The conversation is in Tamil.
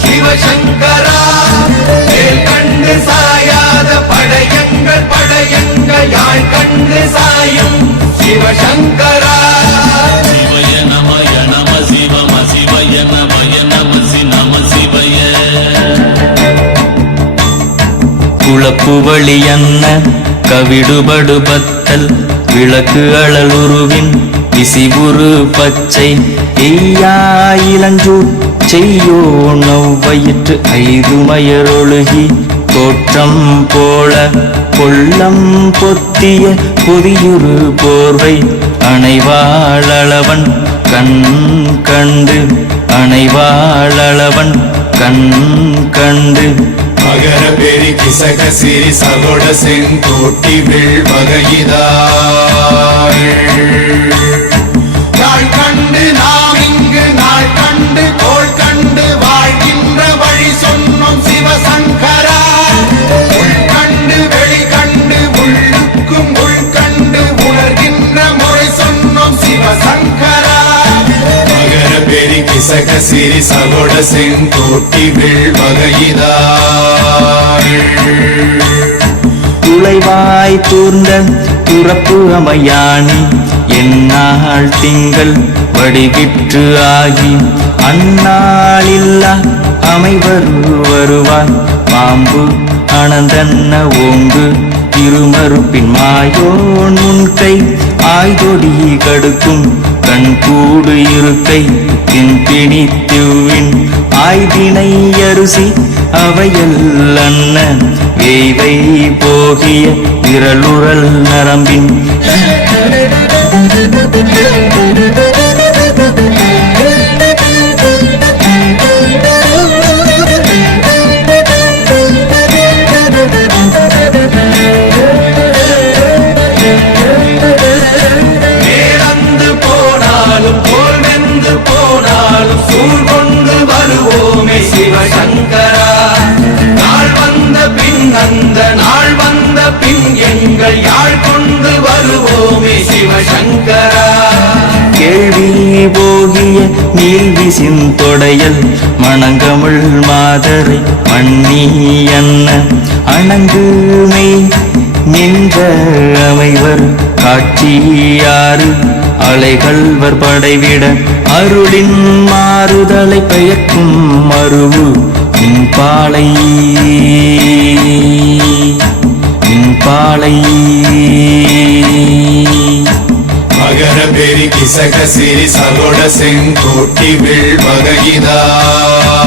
சிவசங்கரா வேல் கண்டு சாயாத படையங்கள் படையங்கள் யாழ் கண்டு சாயும் சிவசங்கரா சிவய நமய நம சிவம சிவய நமய நம நம சிவய குளப்புவழி அன்ன கவிடுபடு பத்தல் விளக்கு அழலுருவின் விசிபுரு பச்சை எய்யாயிலஞ்சூர் செய்யோ நவ்வயிற்று ஐதுமயரொழுகி தோற்றம் போல கொள்ளம் பொத்திய புதியுரு போர்வை அணைவாளவன் கண் கண்டு அணைவாளவன் கண் கண்டு மகர பெரி கிசக சிறி சகோட செங்கோட்டி வில் வகையிதாள் நாள் கண்டு நாம் இங்கு நாள் கண்டு கோள் கண்டு வாழ்கின்ற வழி சொன்னோம் சிவசங்கரா உள் கண்டு வெளி கண்டு உள்ளுக்கும் உள் கண்டு உணர்கின்ற முறை சொன்னோம் சிவசங்கரா மகர பெரி கிசக சிறி சகோட செங்கோட்டி வில் வகையிதாள் துளைவாய் தூர்ந்த துறப்பு அமையாணி எந்நாள் திங்கள் வடிவிற்று ஆகி அந்நாளில்லா அமைவர் வருவாய் பாம்பு அனந்தன்ன ஓங்கு திருமறுப்பின் மாயோன் முன்கை ஆய்தொடி கடுக்கும் கண்கூடு இருக்கை தின்பிணித்துவின் ஆய்தினை அரிசி அவையல் அன்ன வேய்வை போகிய விரலுறல் நரம்பின் மேலந்து போனாலும் போல் வெந்து போனாலும் சூழ் கொண்டு வருவோமே சிவசங்கரா நாள் வந்த பின் அந்த நாள் வந்த பின் எங்கள் யாழ் கொண்டு வருவோமே சிவசங்கரா கேள்வி போகிய நீல்விசின் தொடையல் மணங்கமிழ் மாதரை மண்ணி அன்ன அணங்குமை நின்ற அமைவர் காட்சியாறு அலைகள்வர் படைவிட அருளின் மாறுதலை பெயர்க்கும் மருவு பாலை பாலை மகர பெரி கிசக சிறி சகோட செங்கோட்டி வில் வகையிதாள்